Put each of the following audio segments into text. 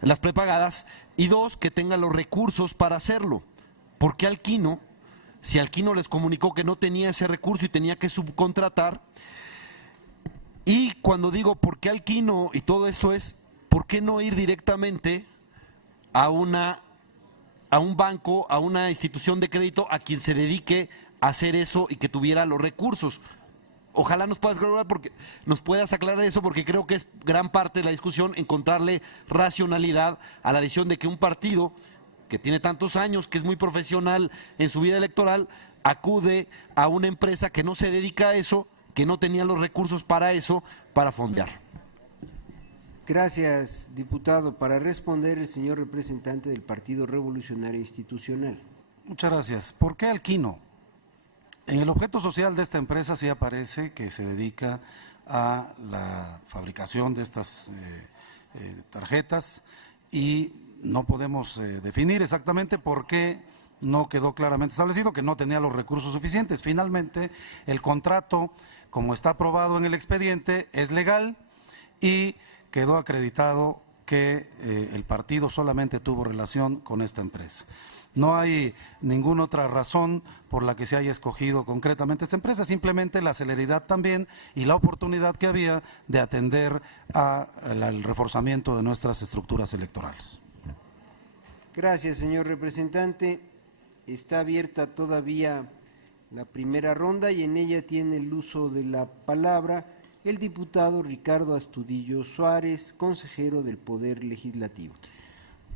las prepagadas, y dos, que tenga los recursos para hacerlo. ¿Por qué Alquino? Si Alquino les comunicó que no tenía ese recurso y tenía que subcontratar. Y cuando digo por qué Alquino y todo esto es, ¿por qué no ir directamente a un banco, a una institución de crédito a quien se dedique a hacer eso y que tuviera los recursos? Ojalá nos puedas aclarar eso, porque creo que es gran parte de la discusión encontrarle racionalidad a la decisión de que un partido que tiene tantos años, que es muy profesional en su vida electoral, acude a una empresa que no se dedica a eso, que no tenía los recursos para eso, para fondear. Gracias, diputado. Para responder, el señor representante del Partido Revolucionario Institucional. Muchas gracias. ¿Por qué Alquino? En el objeto social de esta empresa sí aparece que se dedica a la fabricación de estas tarjetas, y no podemos definir exactamente por qué no quedó claramente establecido que no tenía los recursos suficientes. Finalmente, el contrato, como está aprobado en el expediente, es legal y quedó acreditado que el partido solamente tuvo relación con esta empresa. No hay ninguna otra razón por la que se haya escogido concretamente esta empresa, simplemente la celeridad también y la oportunidad que había de atender al reforzamiento de nuestras estructuras electorales. Gracias, señor representante. Está abierta todavía la primera ronda y en ella tiene el uso de la palabra el diputado Ricardo Astudillo Suárez, consejero del Poder Legislativo.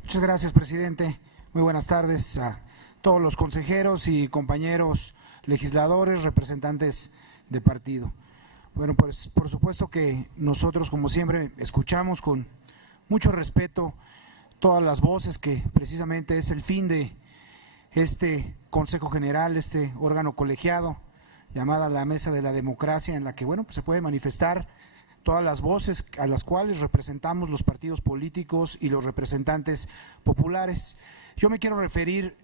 Muchas gracias, presidente. Muy buenas tardes a todos los consejeros y compañeros legisladores, representantes de partido. Bueno, pues por supuesto que nosotros, como siempre, escuchamos con mucho respeto todas las voces, que precisamente es el fin de este Consejo General, este órgano colegiado llamada la Mesa de la Democracia, en la que, bueno, pues se puede manifestar todas las voces a las cuales representamos los partidos políticos y los representantes populares. Yo me quiero referir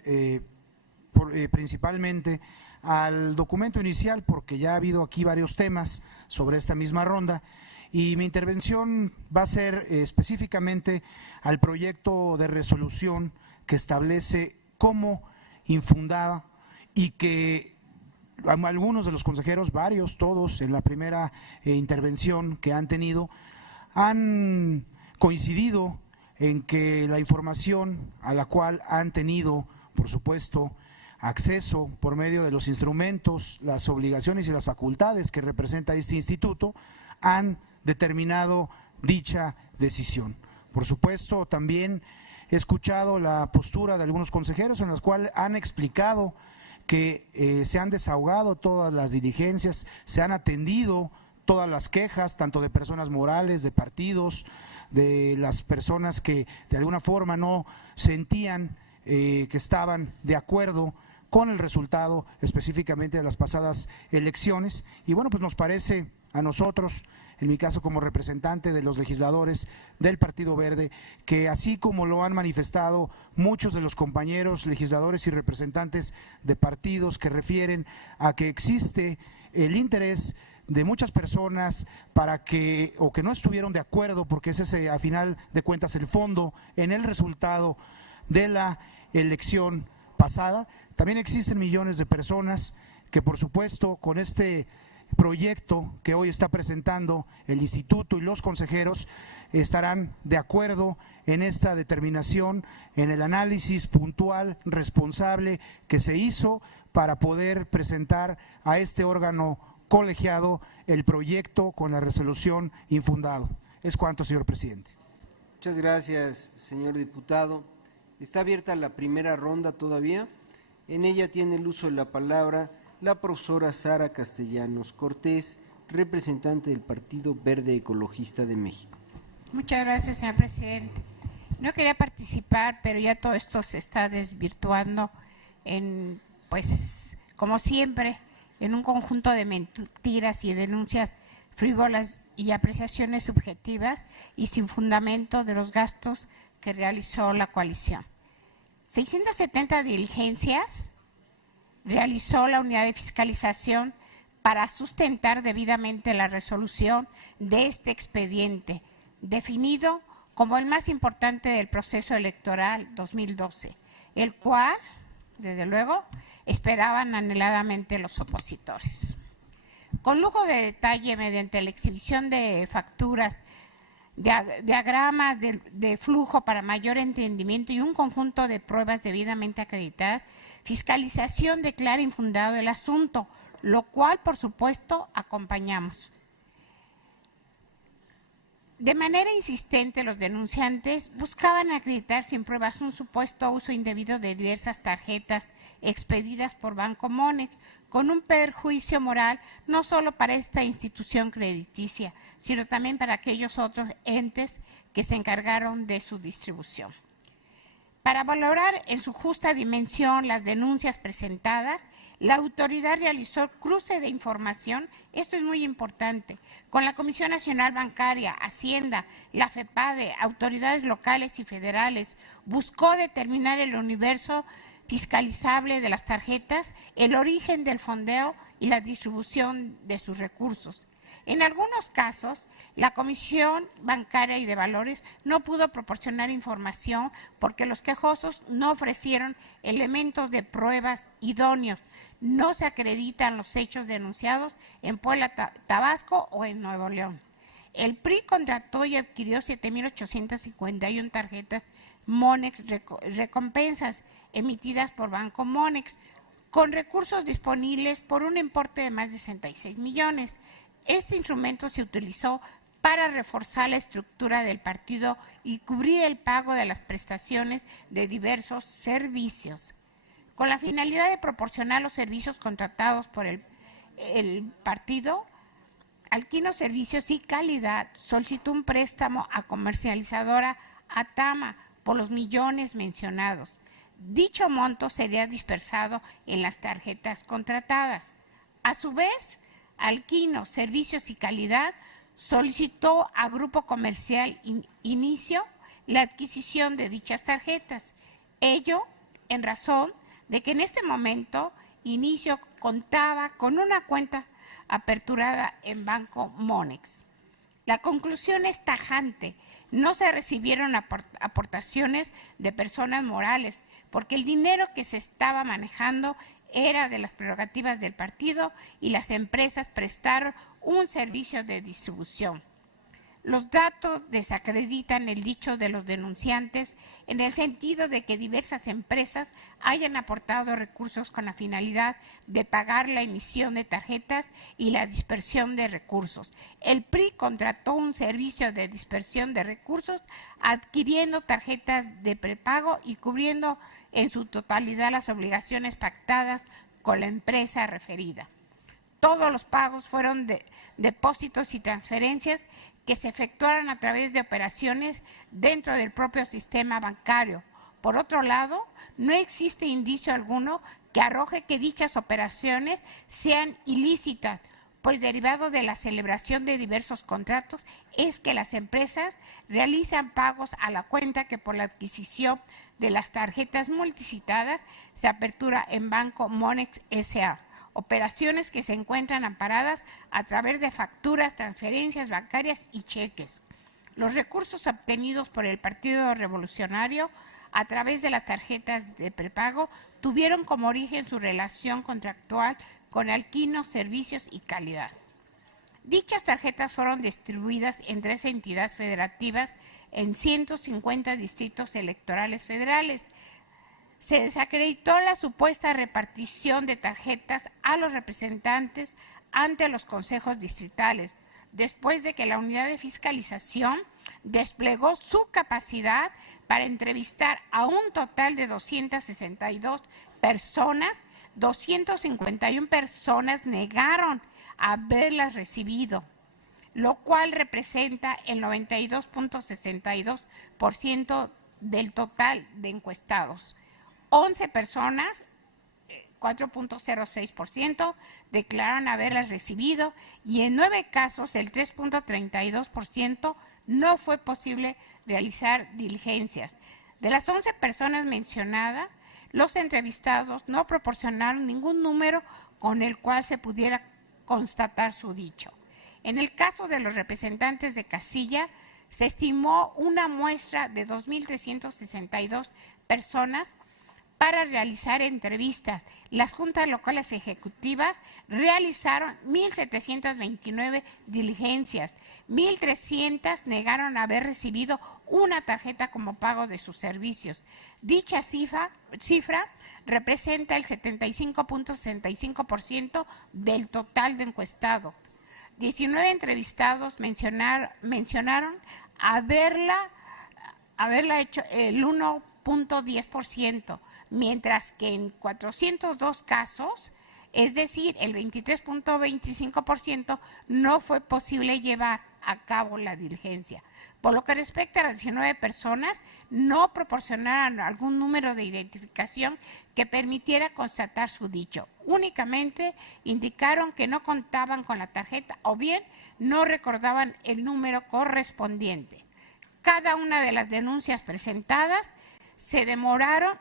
principalmente al documento inicial, porque ya ha habido aquí varios temas sobre esta misma ronda, y mi intervención va a ser específicamente al proyecto de resolución que establece como infundada, y que algunos de los consejeros, varios, todos en la primera intervención que han tenido, han coincidido en que la información a la cual han tenido, por supuesto, acceso por medio de los instrumentos, las obligaciones y las facultades que representa este instituto, han determinado dicha decisión. Por supuesto, también he escuchado la postura de algunos consejeros en las cuales han explicado que se han desahogado todas las diligencias, se han atendido todas las quejas, tanto de personas morales, de partidos, de las personas que de alguna forma no sentían que estaban de acuerdo con el resultado específicamente de las pasadas elecciones. Y bueno, pues nos parece a nosotros, en mi caso como representante de los legisladores del Partido Verde, que así como lo han manifestado muchos de los compañeros legisladores y representantes de partidos que refieren a que existe el interés de muchas personas para que, o que no estuvieron de acuerdo, porque ese es a final de cuentas el fondo en el resultado de la elección pasada. También existen millones de personas que, por supuesto, con este proyecto que hoy está presentando el instituto y los consejeros, estarán de acuerdo en esta determinación, en el análisis puntual, responsable que se hizo para poder presentar a este órgano colegiado el proyecto con la resolución infundado. Es cuanto, señor presidente. Muchas gracias, señor diputado. Está abierta la primera ronda todavía. En ella tiene el uso de la palabra la profesora Sara Castellanos Cortés, representante del Partido Verde Ecologista de México. Muchas gracias, señor presidente. No quería participar, pero ya todo esto se está desvirtuando en, pues, como siempre, en un conjunto de mentiras y denuncias frívolas y apreciaciones subjetivas y sin fundamento de los gastos que realizó la coalición. 670 diligencias realizó la unidad de fiscalización para sustentar debidamente la resolución de este expediente, definido como el más importante del proceso electoral 2012, el cual, desde luego, esperaban anheladamente los opositores. Con lujo de detalle, mediante la exhibición de facturas, diagramas de flujo para mayor entendimiento y un conjunto de pruebas debidamente acreditadas, Fiscalización declara infundado el asunto, lo cual, por supuesto, acompañamos. De manera insistente, los denunciantes buscaban acreditar sin pruebas un supuesto uso indebido de diversas tarjetas expedidas por Banco Monex, con un perjuicio moral no solo para esta institución crediticia, sino también para aquellos otros entes que se encargaron de su distribución. Para valorar en su justa dimensión las denuncias presentadas, la autoridad realizó cruce de información, esto es muy importante, con la Comisión Nacional Bancaria, Hacienda, la FEPADE, autoridades locales y federales, buscó determinar el universo fiscalizable de las tarjetas, el origen del fondeo y la distribución de sus recursos. En algunos casos, la Comisión Bancaria y de Valores no pudo proporcionar información porque los quejosos no ofrecieron elementos de pruebas idóneos. No se acreditan los hechos denunciados en Puebla, Tabasco o en Nuevo León. El PRI contrató y adquirió 7,851 tarjetas Monex recompensas emitidas por Banco Monex, con recursos disponibles por un importe de más de 66 millones. Este instrumento se utilizó para reforzar la estructura del partido y cubrir el pago de las prestaciones de diversos servicios. Con la finalidad de proporcionar los servicios contratados por el partido, Alquino Servicios y Calidad solicitó un préstamo a comercializadora Atama por los millones mencionados. Dicho monto sería dispersado en las tarjetas contratadas. A su vez, Alquino Servicios y Calidad solicitó a Grupo Comercial Inicio la adquisición de dichas tarjetas. Ello en razón de que en este momento Inicio contaba con una cuenta aperturada en Banco Monex. La conclusión es tajante. No se recibieron aportaciones de personas morales, porque el dinero que se estaba manejando era de las prerrogativas del partido y las empresas prestaron un servicio de distribución. Los datos desacreditan el dicho de los denunciantes en el sentido de que diversas empresas hayan aportado recursos con la finalidad de pagar la emisión de tarjetas y la dispersión de recursos. El PRI contrató un servicio de dispersión de recursos adquiriendo tarjetas de prepago y cubriendo en su totalidad las obligaciones pactadas con la empresa referida. Todos los pagos fueron de depósitos y transferencias que se efectuaron a través de operaciones dentro del propio sistema bancario. Por otro lado, no existe indicio alguno que arroje que dichas operaciones sean ilícitas, pues derivado de la celebración de diversos contratos es que las empresas realizan pagos a la cuenta que por la adquisición de las tarjetas multicitadas se apertura en Banco Monex S.A., operaciones que se encuentran amparadas a través de facturas, transferencias bancarias y cheques. Los recursos obtenidos por el Partido Revolucionario a través de las tarjetas de prepago tuvieron como origen su relación contractual con Alquino, Servicios y Calidad. Dichas tarjetas fueron distribuidas en 3 entidades federativas en 150 distritos electorales federales. Se desacreditó la supuesta repartición de tarjetas a los representantes ante los consejos distritales, después de que la unidad de fiscalización desplegó su capacidad para entrevistar a un total de 262 personas, 251 personas negaron haberlas recibido, lo cual representa el 92.62% del total de encuestados. 11 personas, 4.06%, declararon haberlas recibido y en 9 casos, el 3.32%, no fue posible realizar diligencias. De las 11 personas mencionadas, los entrevistados no proporcionaron ningún número con el cual se pudiera constatar su dicho. En el caso de los representantes de casilla, Se estimó una muestra de 2.362 personas para realizar entrevistas. Las juntas locales ejecutivas realizaron 1.729 diligencias, 1.300 negaron haber recibido una tarjeta como pago de sus servicios. Dicha cifra representa el 75.65% del total de encuestados. 19 entrevistados mencionaron haberla hecho el 1.10%, mientras que en 402 casos, es decir, el 23.25%, no fue posible llevar a cabo la diligencia. Por lo que respecta a las 19 personas, no proporcionaron algún número de identificación que permitiera constatar su dicho. Únicamente indicaron que no contaban con la tarjeta o bien no recordaban el número correspondiente. Cada una de las denuncias presentadas se desmoronaron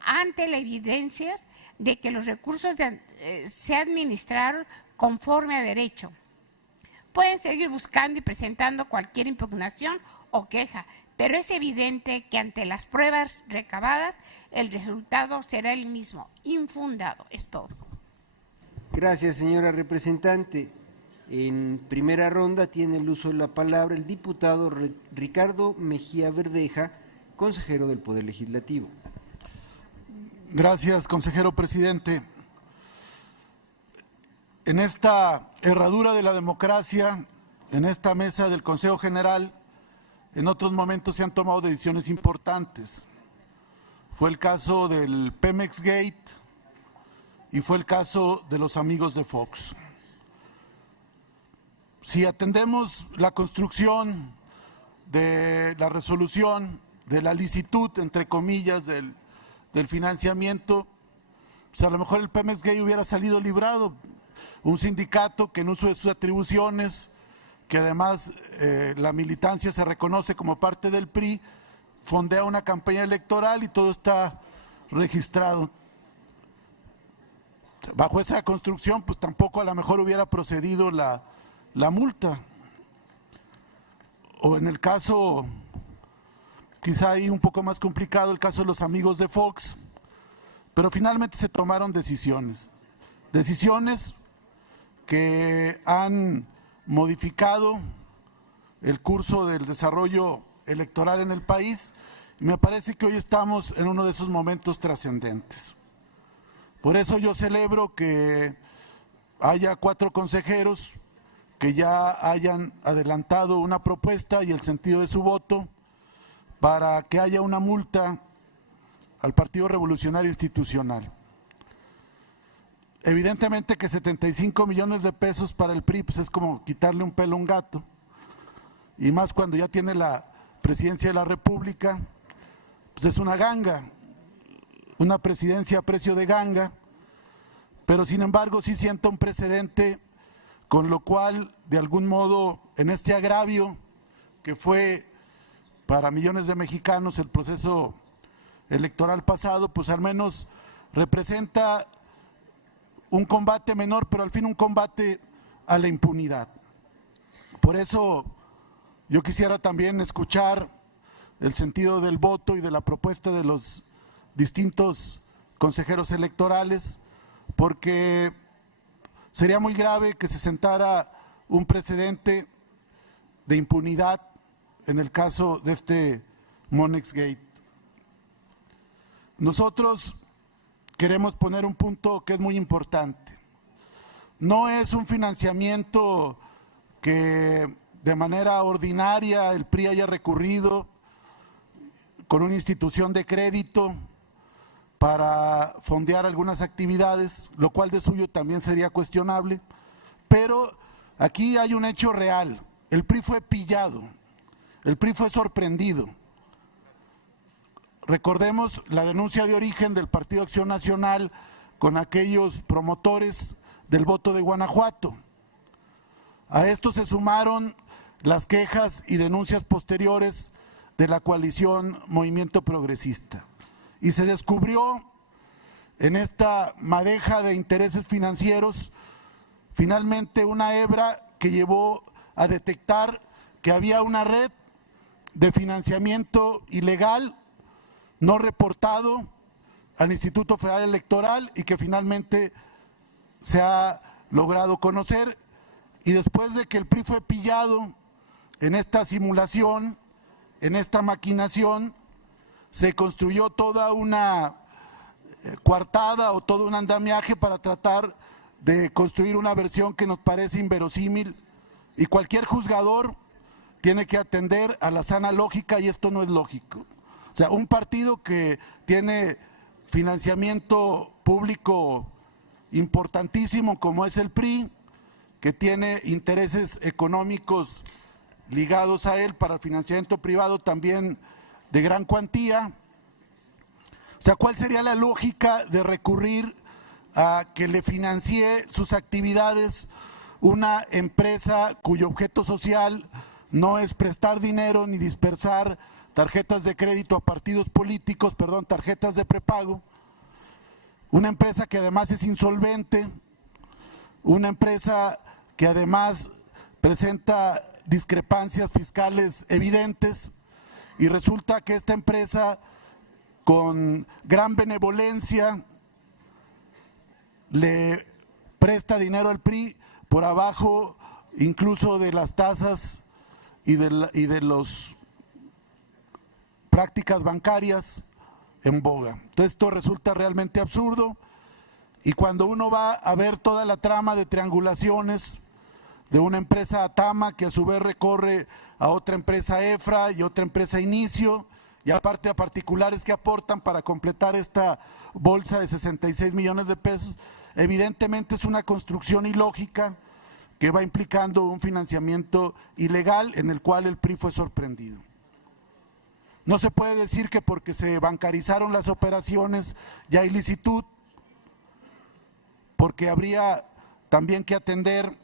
ante la evidencia de que los recursos se administraron conforme a derecho. Pueden seguir buscando y presentando cualquier impugnación o queja, pero es evidente que ante las pruebas recabadas el resultado será el mismo, infundado. Es todo. Gracias, señora representante. En primera ronda tiene el uso de la palabra el diputado Ricardo Mejía Verdeja, consejero del Poder Legislativo. Gracias, consejero presidente. En esta herradura de la democracia, en esta mesa del Consejo General, en otros momentos se han tomado decisiones importantes. Fue el caso del Pemex Gate y fue el caso de los amigos de Fox. Si atendemos la construcción de la resolución, de la licitud, entre comillas, del financiamiento, pues a lo mejor el Pemex Gate hubiera salido librado. Un sindicato que en uso de sus atribuciones, que además la militancia se reconoce como parte del PRI, fondea una campaña electoral y todo está registrado. Bajo esa construcción, pues tampoco a lo mejor hubiera procedido la multa. O en el caso, quizá ahí un poco más complicado, el caso de los amigos de Fox, pero finalmente se tomaron decisiones que han modificado el curso del desarrollo electoral en el país, y me parece que hoy estamos en uno de esos momentos trascendentes. Por eso yo celebro que haya 4 consejeros que ya hayan adelantado una propuesta y el sentido de su voto para que haya una multa al Partido Revolucionario Institucional. Evidentemente que 75 millones de pesos para el PRI pues es como quitarle un pelo a un gato, y más cuando ya tiene la presidencia de la República, pues es una ganga, una presidencia a precio de ganga, pero sin embargo sí sienta un precedente, con lo cual de algún modo en este agravio que fue para millones de mexicanos el proceso electoral pasado, pues al menos representa un combate menor, pero al fin un combate a la impunidad. Por eso yo quisiera también escuchar el sentido del voto y de la propuesta de los distintos consejeros electorales, porque sería muy grave que se sentara un precedente de impunidad en el caso de este Monex Gate. Nosotros queremos poner un punto que es muy importante. No es un financiamiento que de manera ordinaria el PRI haya recurrido con una institución de crédito para fondear algunas actividades, lo cual de suyo también sería cuestionable, pero aquí hay un hecho real. El PRI fue pillado, el PRI fue sorprendido. Recordemos la denuncia de origen del Partido Acción Nacional con aquellos promotores del voto de Guanajuato. A esto se sumaron las quejas y denuncias posteriores de la coalición Movimiento Progresista. Y se descubrió en esta madeja de intereses financieros finalmente una hebra que llevó a detectar que había una red de financiamiento ilegal no reportado al Instituto Federal Electoral y que finalmente se ha logrado conocer. Y después de que el PRI fue pillado en esta simulación, en esta maquinación, se construyó toda una coartada o todo un andamiaje para tratar de construir una versión que nos parece inverosímil, y cualquier juzgador tiene que atender a la sana lógica, y esto no es lógico. O sea, un partido que tiene financiamiento público importantísimo como es el PRI, que tiene intereses económicos ligados a él para el financiamiento privado también de gran cuantía. O sea, ¿cuál sería la lógica de recurrir a que le financie sus actividades una empresa cuyo objeto social no es prestar dinero ni dispersar tarjetas de crédito a partidos políticos, tarjetas de prepago? Una empresa que además es insolvente, una empresa que además presenta discrepancias fiscales evidentes, y resulta que esta empresa, con gran benevolencia, le presta dinero al PRI por abajo incluso de las tasas y de las prácticas bancarias en boga. Entonces esto resulta realmente absurdo, y cuando uno va a ver toda la trama de triangulaciones de una empresa Atama, que a su vez recorre a otra empresa Efra y otra empresa Inicio, y aparte a particulares que aportan para completar esta bolsa de 66 millones de pesos, evidentemente es una construcción ilógica que va implicando un financiamiento ilegal en el cual el PRI fue sorprendido. No se puede decir que porque se bancarizaron las operaciones ya hay licitud, porque habría también que atender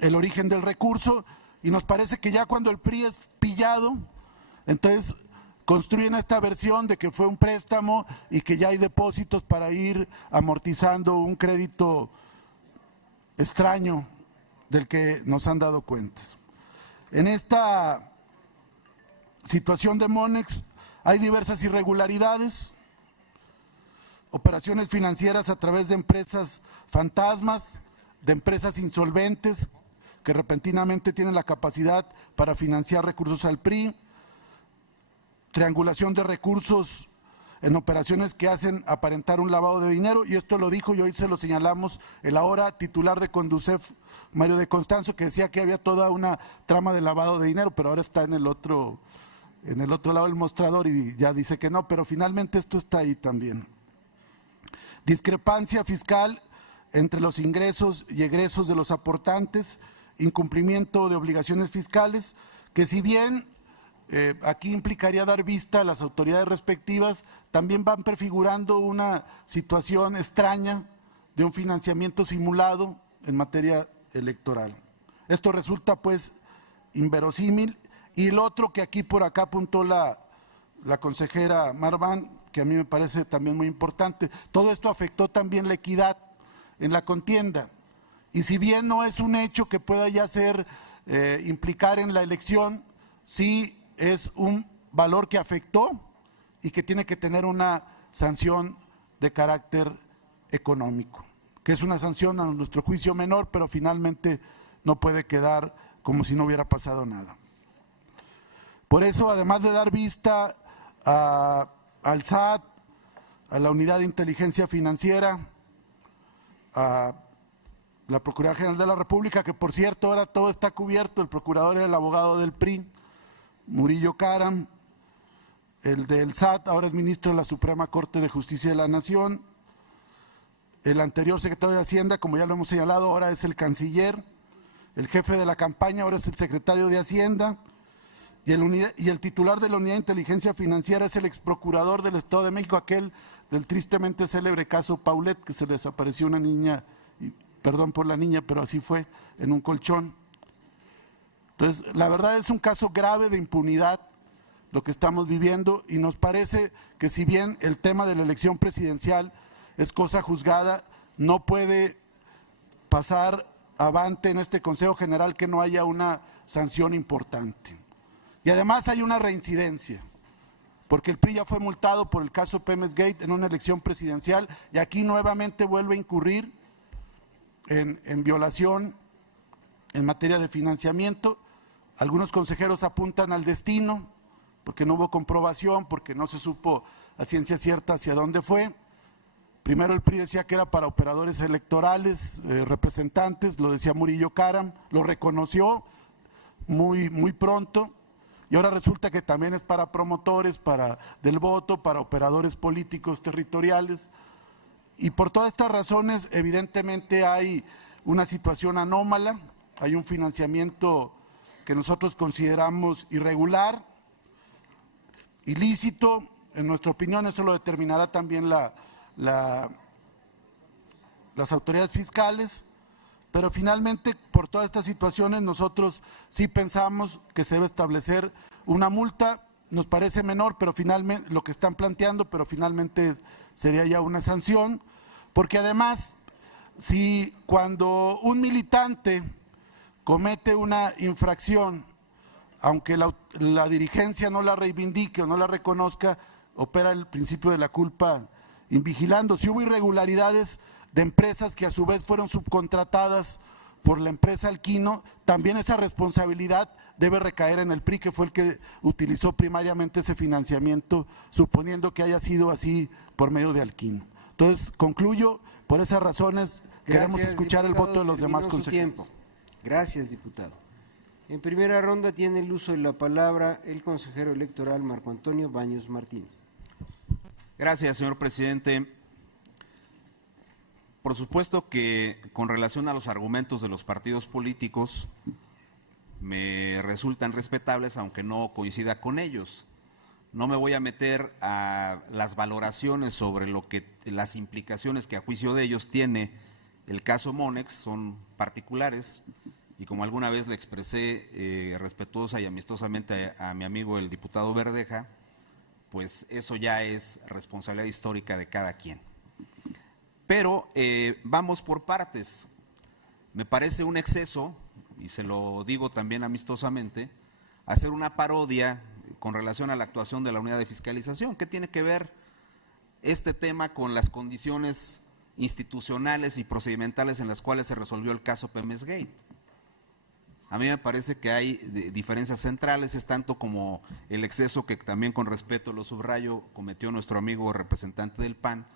el origen del recurso, y nos parece que ya cuando el PRI es pillado, entonces construyen esta versión de que fue un préstamo y que ya hay depósitos para ir amortizando un crédito extraño del que nos han dado cuenta. En esta situación de Monex hay diversas irregularidades, operaciones financieras a través de empresas fantasmas, de empresas insolventes que repentinamente tienen la capacidad para financiar recursos al PRI, triangulación de recursos en operaciones que hacen aparentar un lavado de dinero, y esto lo dijo y hoy se lo señalamos el ahora titular de Conducef, Mario de Constanzo, que decía que había toda una trama de lavado de dinero, pero ahora está en el otro lado del mostrador y ya dice que no, pero finalmente esto está ahí también. Discrepancia fiscal entre los ingresos y egresos de los aportantes, incumplimiento de obligaciones fiscales, que si bien aquí implicaría dar vista a las autoridades respectivas, también van prefigurando una situación extraña de un financiamiento simulado en materia electoral. Esto resulta pues inverosímil. Y el otro que aquí por acá apuntó la consejera Marván, que a mí me parece también muy importante, todo esto afectó también la equidad en la contienda, y si bien no es un hecho que pueda ya ser implicar en la elección, sí es un valor que afectó y que tiene que tener una sanción de carácter económico, que es una sanción a nuestro juicio menor, pero finalmente no puede quedar como si no hubiera pasado nada. Por eso, además de dar vista al SAT, a la Unidad de Inteligencia Financiera, a la Procuraduría General de la República, que por cierto ahora todo está cubierto, el procurador era el abogado del PRI, Murillo Karam, el del SAT ahora es ministro de la Suprema Corte de Justicia de la Nación, el anterior secretario de Hacienda, como ya lo hemos señalado, ahora es el canciller, el jefe de la campaña ahora es el secretario de Hacienda, y el titular de la Unidad de Inteligencia Financiera es el exprocurador del Estado de México, aquel del tristemente célebre caso Paulet, que se desapareció una niña, y perdón por la niña, pero así fue, en un colchón. Entonces, la verdad es un caso grave de impunidad lo que estamos viviendo, y nos parece que si bien el tema de la elección presidencial es cosa juzgada, no puede pasar avante en este Consejo General que no haya una sanción importante. Y además hay una reincidencia, porque el PRI ya fue multado por el caso Pemex Gate en una elección presidencial y aquí nuevamente vuelve a incurrir en violación en materia de financiamiento. Algunos consejeros apuntan al destino, porque no hubo comprobación, porque no se supo a ciencia cierta hacia dónde fue. Primero el PRI decía que era para operadores electorales, representantes, lo decía Murillo Karam, lo reconoció muy pronto, y ahora resulta que también es para promotores del voto, para operadores políticos territoriales. Y por todas estas razones, evidentemente hay una situación anómala, hay un financiamiento que nosotros consideramos irregular, ilícito. En nuestra opinión eso lo determinará también las autoridades fiscales, pero finalmente por todas estas situaciones nosotros sí pensamos que se debe establecer una multa. Nos parece menor, pero finalmente lo que están planteando, pero finalmente sería ya una sanción, porque además, si cuando un militante comete una infracción, aunque la dirigencia no la reivindique o no la reconozca, opera el principio de la culpa invigilando. Si hubo irregularidades de empresas que a su vez fueron subcontratadas por la empresa Alquino, también esa responsabilidad debe recaer en el PRI, que fue el que utilizó primariamente ese financiamiento, suponiendo que haya sido así por medio de Alquino. Entonces, concluyo, por esas razones queremos escuchar el voto de los demás consejeros. Gracias, diputado. En primera ronda tiene el uso de la palabra el consejero electoral Marco Antonio Baños Martínez. Gracias, señor presidente. Por supuesto que con relación a los argumentos de los partidos políticos me resultan respetables, aunque no coincida con ellos. No me voy a meter a las valoraciones sobre las implicaciones que a juicio de ellos tiene el caso Monex, son particulares, y como alguna vez le expresé respetuosa y amistosamente a mi amigo el diputado Verdeja, pues eso ya es responsabilidad histórica de cada quien. Pero vamos por partes. Me parece un exceso, y se lo digo también amistosamente, hacer una parodia con relación a la actuación de la unidad de fiscalización. ¿Qué tiene que ver este tema con las condiciones institucionales y procedimentales en las cuales se resolvió el caso Pemex Gate? A mí me parece que hay diferencias centrales, es tanto como el exceso que también con respeto lo subrayo cometió nuestro amigo representante del PAN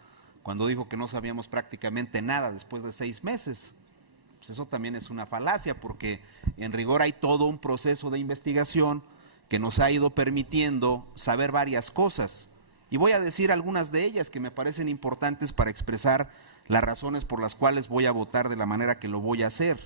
cuando dijo que no sabíamos prácticamente nada después de 6 meses. Pues eso también es una falacia, porque en rigor hay todo un proceso de investigación que nos ha ido permitiendo saber varias cosas. Y voy a decir algunas de ellas que me parecen importantes para expresar las razones por las cuales voy a votar de la manera que lo voy a hacer.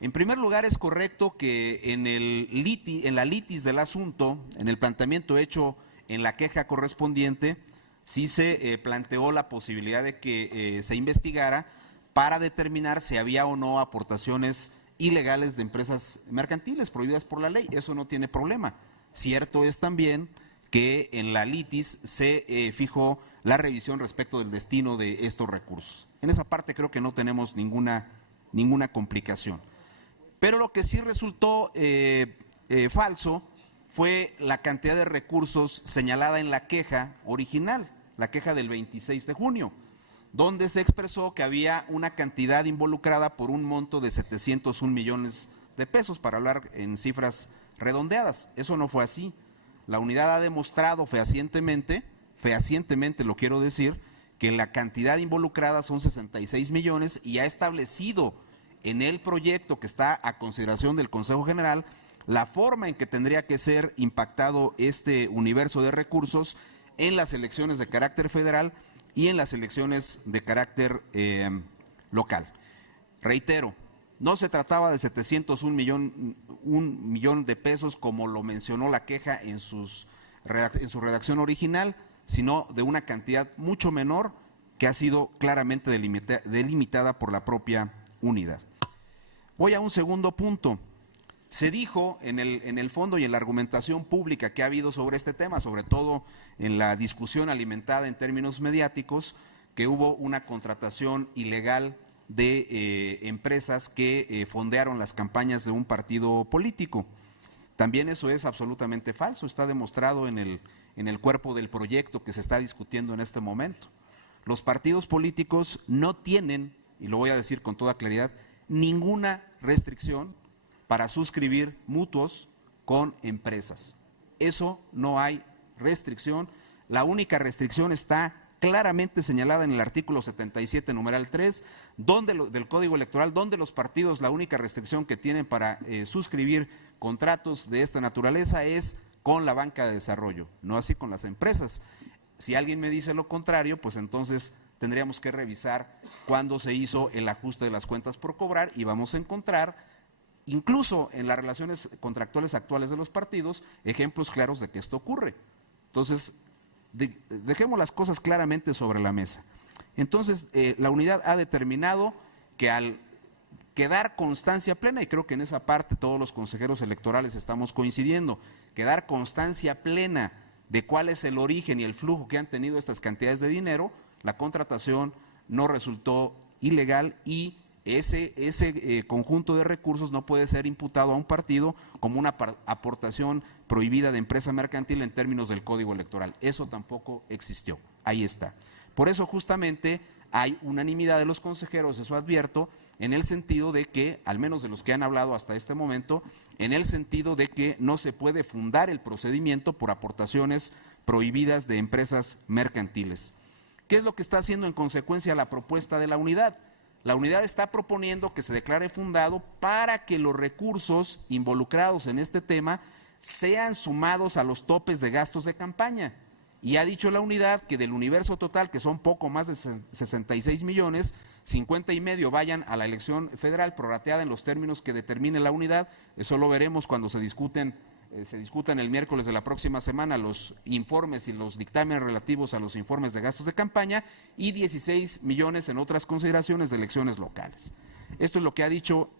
En primer lugar, es correcto que en la litis del asunto, en el planteamiento hecho en la queja correspondiente, sí se planteó la posibilidad de que se investigara para determinar si había o no aportaciones ilegales de empresas mercantiles prohibidas por la ley. Eso no tiene problema. Cierto es también que en la litis se fijó la revisión respecto del destino de estos recursos. En esa parte creo que no tenemos ninguna complicación. Pero lo que sí resultó falso fue la cantidad de recursos señalada en la queja original, la queja del 26 de junio, donde se expresó que había una cantidad involucrada por un monto de 701 millones de pesos, para hablar en cifras redondeadas. Eso no fue así. La unidad ha demostrado fehacientemente lo quiero decir, que la cantidad involucrada son 66 millones y ha establecido en el proyecto que está a consideración del Consejo General la forma en que tendría que ser impactado este universo de recursos en las elecciones de carácter federal y en las elecciones de carácter local. Reitero, no se trataba de 701 millón de pesos como lo mencionó la queja en su redacción original, sino de una cantidad mucho menor que ha sido claramente delimitada por la propia unidad. Voy a un segundo punto. Se dijo en el fondo y en la argumentación pública que ha habido sobre este tema, sobre todo en la discusión alimentada en términos mediáticos, que hubo una contratación ilegal de empresas que fondearon las campañas de un partido político. También eso es absolutamente falso, está demostrado en el cuerpo del proyecto que se está discutiendo en este momento. Los partidos políticos no tienen, y lo voy a decir con toda claridad, ninguna restricción para suscribir mutuos con empresas. Eso no hay restricción. La única restricción está claramente señalada en el artículo 77, numeral 3, del Código Electoral, donde los partidos, la única restricción que tienen para suscribir contratos de esta naturaleza es con la banca de desarrollo, no así con las empresas. Si alguien me dice lo contrario, pues entonces tendríamos que revisar cuándo se hizo el ajuste de las cuentas por cobrar y vamos a encontrar, incluso en las relaciones contractuales actuales de los partidos, ejemplos claros de que esto ocurre. Entonces, dejemos las cosas claramente sobre la mesa. Entonces, la unidad ha determinado que al quedar constancia plena, y creo que en esa parte todos los consejeros electorales estamos coincidiendo, quedar constancia plena de cuál es el origen y el flujo que han tenido estas cantidades de dinero, la contratación no resultó ilegal y ese conjunto de recursos no puede ser imputado a un partido como una aportación prohibida de empresa mercantil en términos del Código Electoral. Eso tampoco existió. Ahí está. Por eso justamente hay unanimidad de los consejeros, eso advierto, en el sentido de que, al menos de los que han hablado hasta este momento, en el sentido de que no se puede fundar el procedimiento por aportaciones prohibidas de empresas mercantiles. ¿Qué es lo que está haciendo en consecuencia la propuesta de la unidad? La unidad está proponiendo que se declare fundado para que los recursos involucrados en este tema sean sumados a los topes de gastos de campaña. Y ha dicho la unidad que del universo total, que son poco más de 66 millones, 50 y medio vayan a la elección federal prorrateada en los términos que determine la unidad. Eso lo veremos cuando se discutan el miércoles de la próxima semana los informes y los dictámenes relativos a los informes de gastos de campaña, y 16 millones en otras consideraciones de elecciones locales. Esto es lo que ha dicho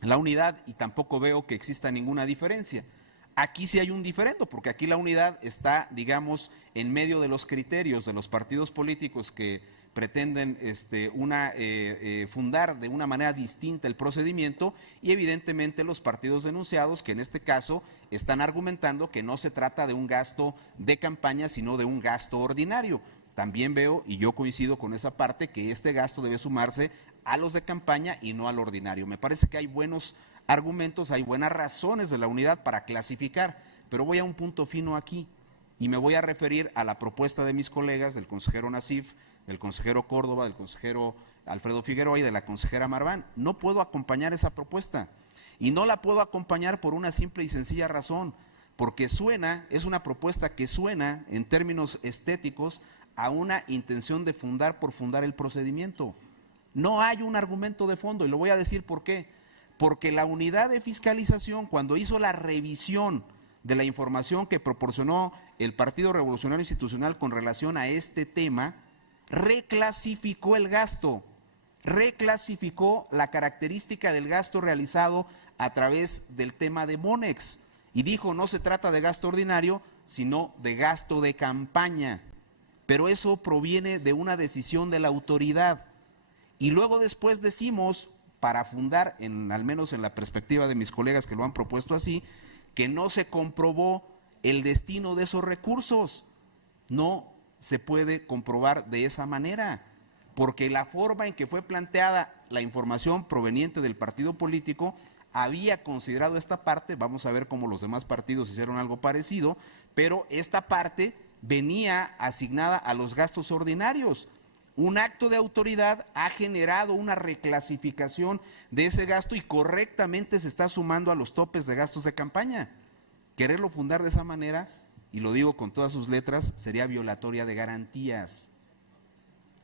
la unidad y tampoco veo que exista ninguna diferencia. Aquí sí hay un diferendo, porque aquí la unidad está, digamos, en medio de los criterios de los partidos políticos que pretenden fundar de una manera distinta el procedimiento, y evidentemente los partidos denunciados que en este caso están argumentando que no se trata de un gasto de campaña sino de un gasto ordinario. También veo, y yo coincido con esa parte, que este gasto debe sumarse a los de campaña y no al ordinario. Me parece que hay buenos argumentos, hay buenas razones de la unidad para clasificar, pero voy a un punto fino aquí y me voy a referir a la propuesta de mis colegas, del consejero Nasif, del consejero Córdoba, del consejero Alfredo Figueroa y de la consejera Marván. No puedo acompañar esa propuesta y no la puedo acompañar por una simple y sencilla razón, porque es una propuesta que suena en términos estéticos a una intención de fundar por fundar el procedimiento. No hay un argumento de fondo y lo voy a decir por qué. Porque la unidad de fiscalización, cuando hizo la revisión de la información que proporcionó el Partido Revolucionario Institucional con relación a este tema, reclasificó el gasto, reclasificó la característica del gasto realizado a través del tema de Monex y dijo: no se trata de gasto ordinario, sino de gasto de campaña. Pero eso proviene de una decisión de la autoridad. Y luego después decimos, para fundar, al menos en la perspectiva de mis colegas que lo han propuesto así, que no se comprobó el destino de esos recursos. No se puede comprobar de esa manera, porque la forma en que fue planteada la información proveniente del partido político había considerado esta parte. Vamos a ver cómo los demás partidos hicieron algo parecido, pero esta parte venía asignada a los gastos ordinarios. Un acto de autoridad ha generado una reclasificación de ese gasto y correctamente se está sumando a los topes de gastos de campaña. Quererlo fundar de esa manera, y lo digo con todas sus letras, sería violatoria de garantías.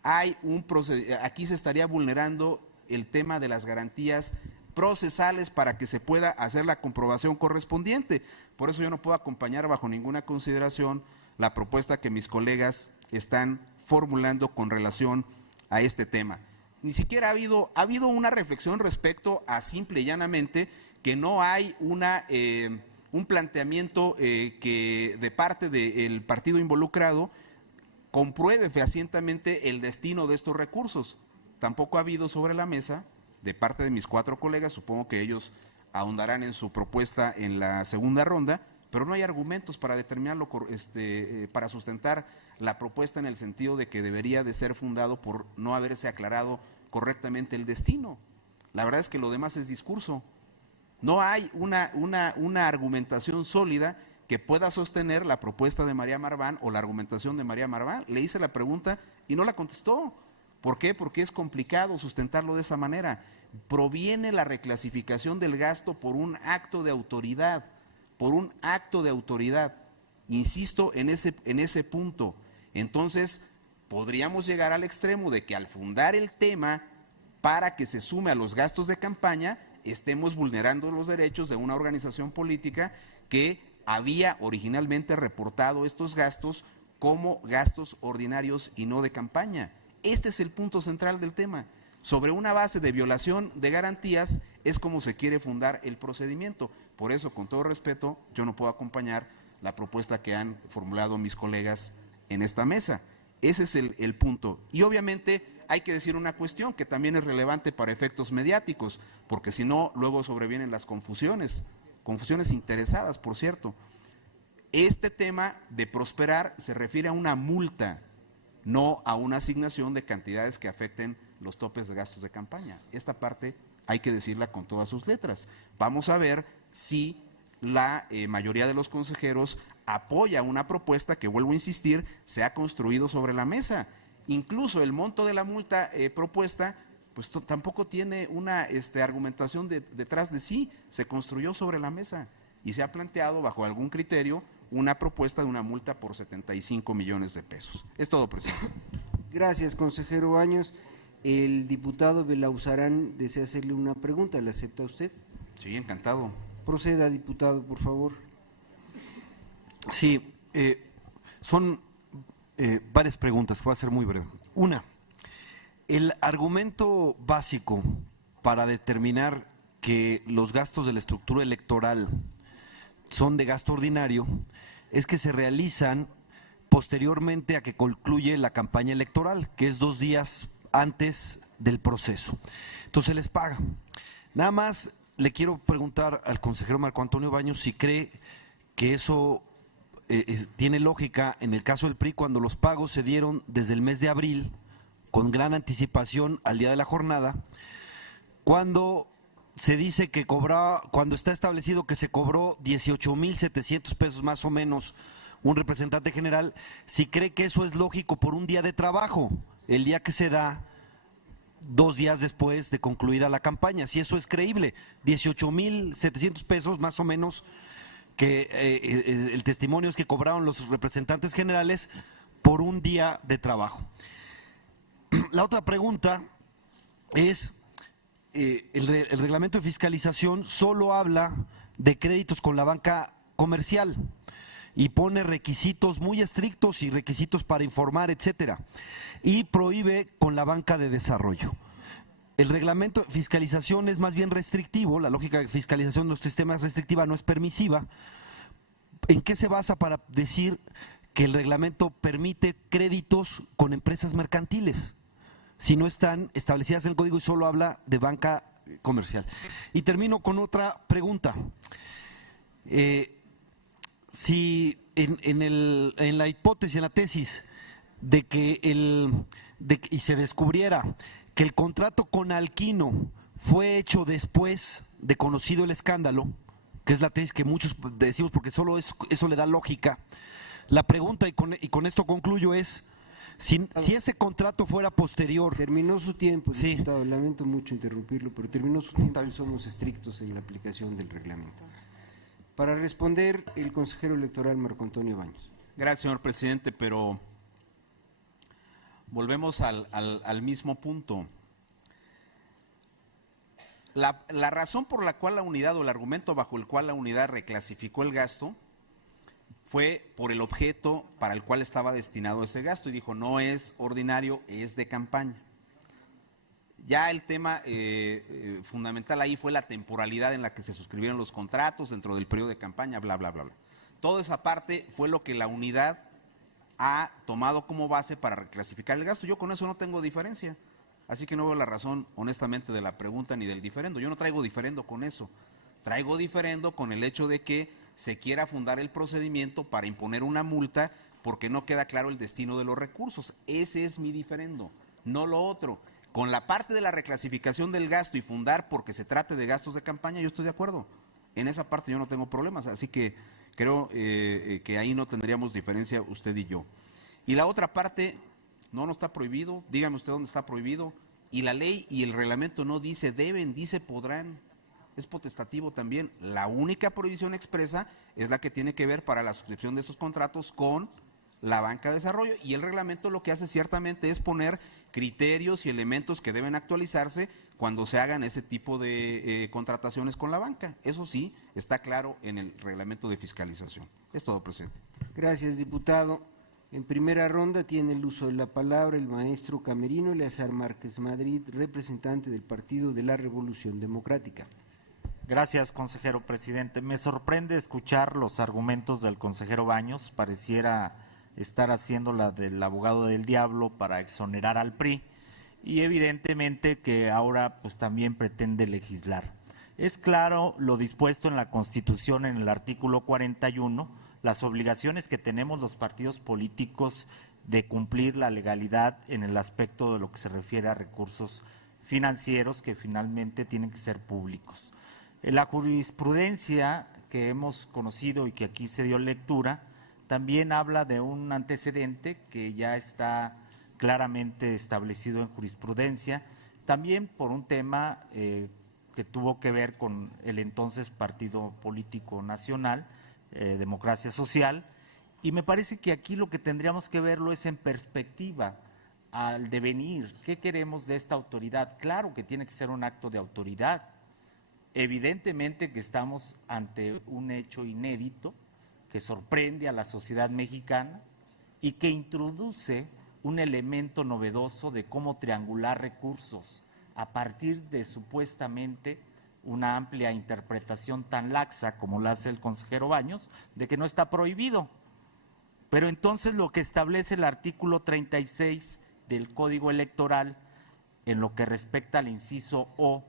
Aquí se estaría vulnerando el tema de las garantías procesales para que se pueda hacer la comprobación correspondiente. Por eso yo no puedo acompañar bajo ninguna consideración la propuesta que mis colegas están formulando con relación a este tema. Ni siquiera ha habido una reflexión respecto a simple y llanamente que no hay un planteamiento que de parte del partido involucrado compruebe fehacientemente el destino de estos recursos. tampoco ha habido sobre la mesa, de parte de mis 4 colegas, supongo que ellos ahondarán en su propuesta en la segunda ronda, pero no hay argumentos para determinarlo, para sustentar la propuesta en el sentido de que debería de ser fundado por no haberse aclarado correctamente el destino. La verdad es que lo demás es discurso. No hay una argumentación sólida que pueda sostener la propuesta de María Marván o la argumentación de María Marván. Le hice la pregunta y no la contestó. ¿Por qué? Porque es complicado sustentarlo de esa manera. Proviene la reclasificación del gasto por un acto de autoridad, Insisto en ese punto. Entonces, podríamos llegar al extremo de que al fundar el tema para que se sume a los gastos de campaña, estemos vulnerando los derechos de una organización política que había originalmente reportado estos gastos como gastos ordinarios y no de campaña. Este es el punto central del tema. Sobre una base de violación de garantías es como se quiere fundar el procedimiento. Por eso, con todo respeto, yo no puedo acompañar la propuesta que han formulado mis colegas en esta mesa. Ese es el punto. Y obviamente hay que decir una cuestión que también es relevante para efectos mediáticos, porque si no, luego sobrevienen las confusiones interesadas, por cierto. Este tema de prosperar se refiere a una multa, no a una asignación de cantidades que afecten los topes de gastos de campaña. Esta parte hay que decirla con todas sus letras. Vamos a ver si la mayoría de los consejeros apoya una propuesta que, vuelvo a insistir, se ha construido sobre la mesa. Incluso el monto de la multa propuesta, pues tampoco tiene una argumentación detrás de sí, se construyó sobre la mesa y se ha planteado bajo algún criterio una propuesta de una multa por 75 millones de pesos. Es todo, presidente. Gracias, consejero Baños. El diputado Belauzarán desea hacerle una pregunta, ¿la acepta usted? Sí, encantado. Proceda, diputado, por favor. Sí, son varias preguntas, voy a ser muy breve. Una, el argumento básico para determinar que los gastos de la estructura electoral son de gasto ordinario es que se realizan posteriormente a que concluye la campaña electoral, que es 2 días antes del proceso. Entonces se les paga. Nada más le quiero preguntar al consejero Marco Antonio Baños si cree que eso tiene lógica en el caso del PRI cuando los pagos se dieron desde el mes de abril con gran anticipación al día de la jornada, cuando se dice que cuando está establecido que se cobró 18,700 pesos más o menos un representante general, si cree que eso es lógico por un día de trabajo, el día que se da 2 días después de concluida la campaña, si eso es creíble, 18,700 pesos más o menos, que el testimonio es que cobraron los representantes generales por un día de trabajo. La otra pregunta es, el reglamento de fiscalización solo habla de créditos con la banca comercial y pone requisitos muy estrictos y requisitos para informar, etcétera, y prohíbe con la banca de desarrollo. El reglamento de fiscalización es más bien restrictivo, la lógica de fiscalización de nuestro sistema es restrictiva, no es permisiva. ¿En qué se basa para decir que el reglamento permite créditos con empresas mercantiles si no están establecidas en el código y solo habla de banca comercial? Y termino con otra pregunta. Si en la hipótesis, en la tesis de que y se descubriera que el contrato con Alquino fue hecho después de conocido el escándalo, que es la tesis que muchos decimos porque solo eso le da lógica, la pregunta, y con esto concluyo, es si ese contrato fuera posterior. Terminó su tiempo, diputado, Sí. lamento mucho interrumpirlo, pero terminó su tiempo y somos estrictos en la aplicación del reglamento. Para responder, el consejero electoral Marco Antonio Baños. Gracias, señor presidente, pero volvemos al mismo punto. La razón por la cual la unidad, o el argumento bajo el cual la unidad reclasificó el gasto, fue por el objeto para el cual estaba destinado ese gasto, y dijo, no es ordinario, es de campaña. Ya el tema fundamental ahí fue la temporalidad en la que se suscribieron los contratos dentro del periodo de campaña, bla, bla, bla, bla. Toda esa parte fue lo que la unidad ha tomado como base para reclasificar el gasto. Yo con eso no tengo diferencia. Así que no veo la razón, honestamente, de la pregunta ni del diferendo. Yo no traigo diferendo con eso. Traigo diferendo con el hecho de que se quiera fundar el procedimiento para imponer una multa porque no queda claro el destino de los recursos. Ese es mi diferendo, no lo otro. Con la parte de la reclasificación del gasto y fundar porque se trate de gastos de campaña, yo estoy de acuerdo. En esa parte yo no tengo problemas, así que creo que ahí no tendríamos diferencia usted y yo. Y la otra parte, no está prohibido, dígame usted dónde está prohibido, y la ley y el reglamento no dice deben, dice podrán, es potestativo también. La única prohibición expresa es la que tiene que ver para la suscripción de esos contratos con la banca de desarrollo, y el reglamento lo que hace ciertamente es poner criterios y elementos que deben actualizarse cuando se hagan ese tipo de contrataciones con la banca. Eso sí, está claro en el reglamento de fiscalización. Es todo, presidente. Gracias, diputado. En primera ronda tiene el uso de la palabra el maestro camerino Eleazar Márquez Madrid, representante del Partido de la Revolución Democrática. Gracias, consejero presidente. Me sorprende escuchar los argumentos del consejero Baños. Pareciera estar haciendo la del abogado del diablo para exonerar al PRI, y evidentemente que ahora pues también pretende legislar. Es claro lo dispuesto en la Constitución en el artículo 41, las obligaciones que tenemos los partidos políticos de cumplir la legalidad en el aspecto de lo que se refiere a recursos financieros que finalmente tienen que ser públicos. La jurisprudencia que hemos conocido y que aquí se dio lectura también habla de un antecedente que ya está claramente establecido en jurisprudencia, también por un tema que tuvo que ver con el entonces Partido Político Nacional, Democracia Social, y me parece que aquí lo que tendríamos que verlo es en perspectiva al devenir. ¿Qué queremos de esta autoridad? Claro que tiene que ser un acto de autoridad. Evidentemente que estamos ante un hecho inédito que sorprende a la sociedad mexicana y que introduce un elemento novedoso de cómo triangular recursos a partir de supuestamente una amplia interpretación tan laxa como la hace el consejero Baños, de que no está prohibido. Pero entonces lo que establece el artículo 36 del Código Electoral en lo que respecta al inciso O,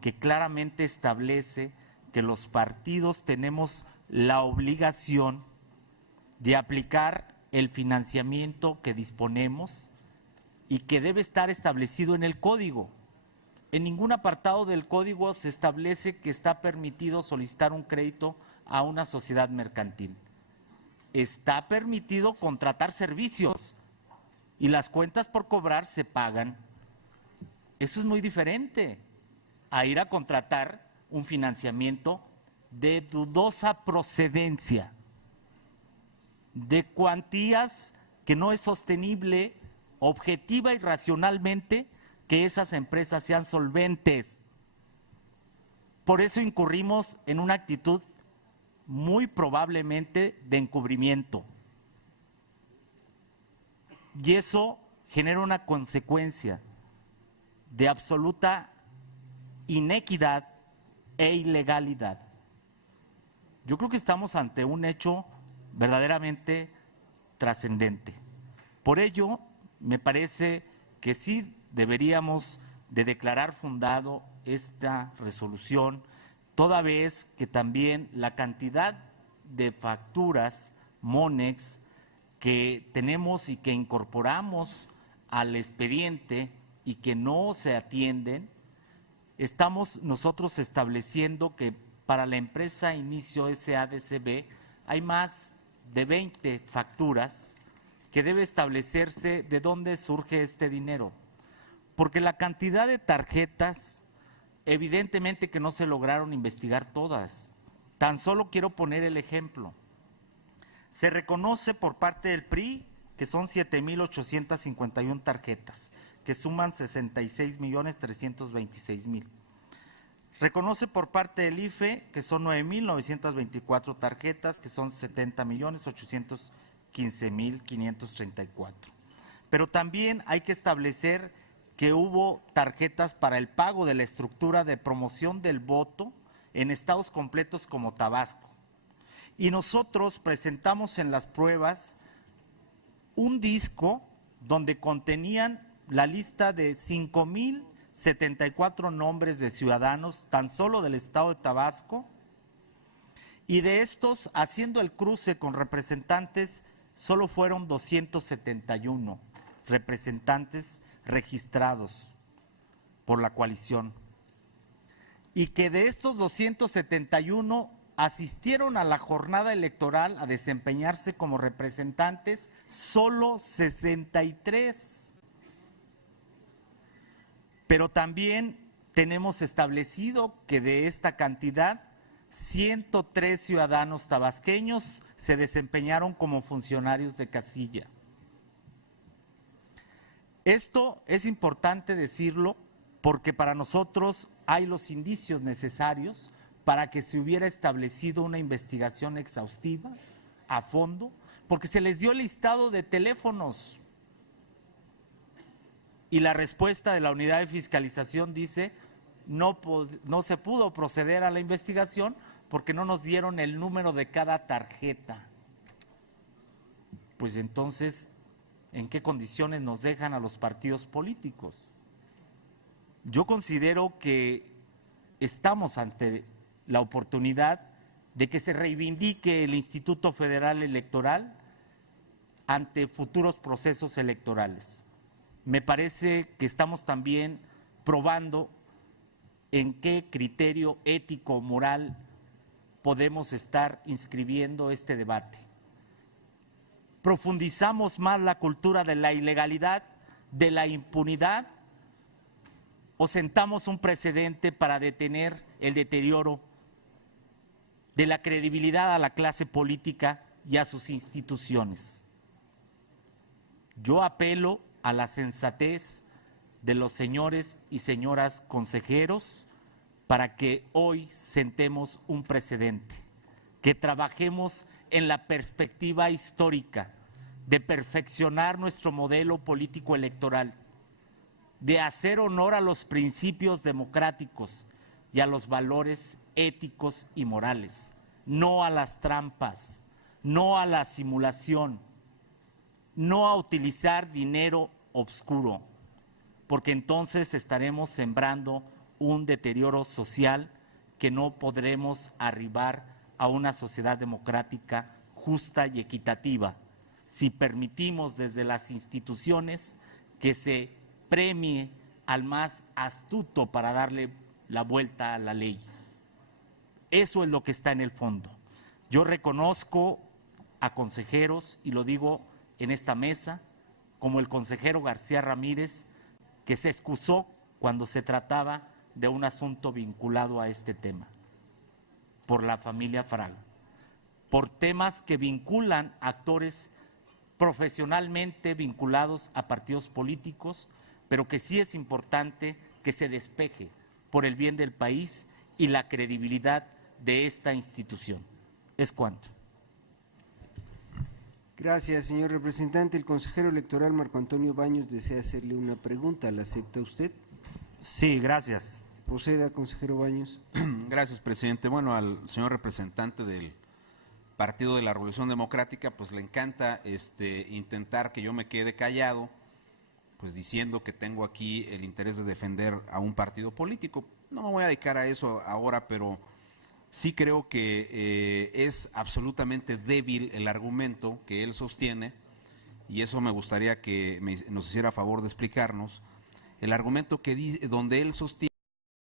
que claramente establece que los partidos tenemos la obligación de aplicar el financiamiento que disponemos y que debe estar establecido en el código. En ningún apartado del código se establece que está permitido solicitar un crédito a una sociedad mercantil. Está permitido contratar servicios y las cuentas por cobrar se pagan. Eso es muy diferente a ir a contratar un financiamiento de dudosa procedencia, de cuantías que no es sostenible objetiva y racionalmente que esas empresas sean solventes. Por eso incurrimos en una actitud muy probablemente de encubrimiento. Y eso genera una consecuencia de absoluta inequidad e ilegalidad. Yo creo que estamos ante un hecho verdaderamente trascendente. Por ello, me parece que sí deberíamos de declarar fundado esta resolución, toda vez que también la cantidad de facturas Monex que tenemos y que incorporamos al expediente y que no se atienden, estamos nosotros estableciendo que para la empresa Inicio SADCB hay más de 20 facturas que debe establecerse de dónde surge este dinero, porque la cantidad de tarjetas, evidentemente que no se lograron investigar todas. Tan solo quiero poner el ejemplo. Se reconoce por parte del PRI que son 7,851 tarjetas, que suman 66,326,000. Reconoce por parte del IFE que son 9,924 tarjetas, que son 70,815,534. Pero también hay que establecer que hubo tarjetas para el pago de la estructura de promoción del voto en estados completos como Tabasco. Y nosotros presentamos en las pruebas un disco donde contenían la lista de 5,074 nombres de ciudadanos tan solo del estado de Tabasco, y de estos, haciendo el cruce con representantes, solo fueron 271 representantes registrados por la coalición. Y que de estos 271 asistieron a la jornada electoral a desempeñarse como representantes solo 63. Pero también tenemos establecido que de esta cantidad, 103 ciudadanos tabasqueños se desempeñaron como funcionarios de casilla. Esto es importante decirlo porque para nosotros hay los indicios necesarios para que se hubiera establecido una investigación exhaustiva, a fondo, porque se les dio el listado de teléfonos. Y la respuesta de la unidad de fiscalización dice, no se pudo proceder a la investigación porque no nos dieron el número de cada tarjeta. Pues entonces, ¿en qué condiciones nos dejan a los partidos políticos? Yo considero que estamos ante la oportunidad de que se reivindique el Instituto Federal Electoral ante futuros procesos electorales. Me parece que estamos también probando en qué criterio ético, moral podemos estar inscribiendo este debate. ¿Profundizamos más la cultura de la ilegalidad, de la impunidad, o sentamos un precedente para detener el deterioro de la credibilidad a la clase política y a sus instituciones? Yo apelo a la sensatez de los señores y señoras consejeros para que hoy sentemos un precedente, que trabajemos en la perspectiva histórica de perfeccionar nuestro modelo político electoral, de hacer honor a los principios democráticos y a los valores éticos y morales, no a las trampas, no a la simulación, no a utilizar dinero obscuro, porque entonces estaremos sembrando un deterioro social que no podremos arribar a una sociedad democrática justa y equitativa si permitimos desde las instituciones que se premie al más astuto para darle la vuelta a la ley. Eso es lo que está en el fondo. Yo reconozco a consejeros, y lo digo en esta mesa, como el consejero García Ramírez, que se excusó cuando se trataba de un asunto vinculado a este tema, por la familia Fraga, por temas que vinculan a actores profesionalmente vinculados a partidos políticos, pero que sí es importante que se despeje por el bien del país y la credibilidad de esta institución. Es cuanto. Gracias, señor representante. El consejero electoral Marco Antonio Baños desea hacerle una pregunta. ¿La acepta usted? Sí, gracias. Proceda, consejero Baños. Gracias, presidente. Bueno, al señor representante del Partido de la Revolución Democrática, pues le encanta intentar que yo me quede callado, pues diciendo que tengo aquí el interés de defender a un partido político. No me voy a dedicar a eso ahora, pero sí creo que es absolutamente débil el argumento que él sostiene, y eso me gustaría que nos hiciera favor de explicarnos. El argumento que dice, donde él sostiene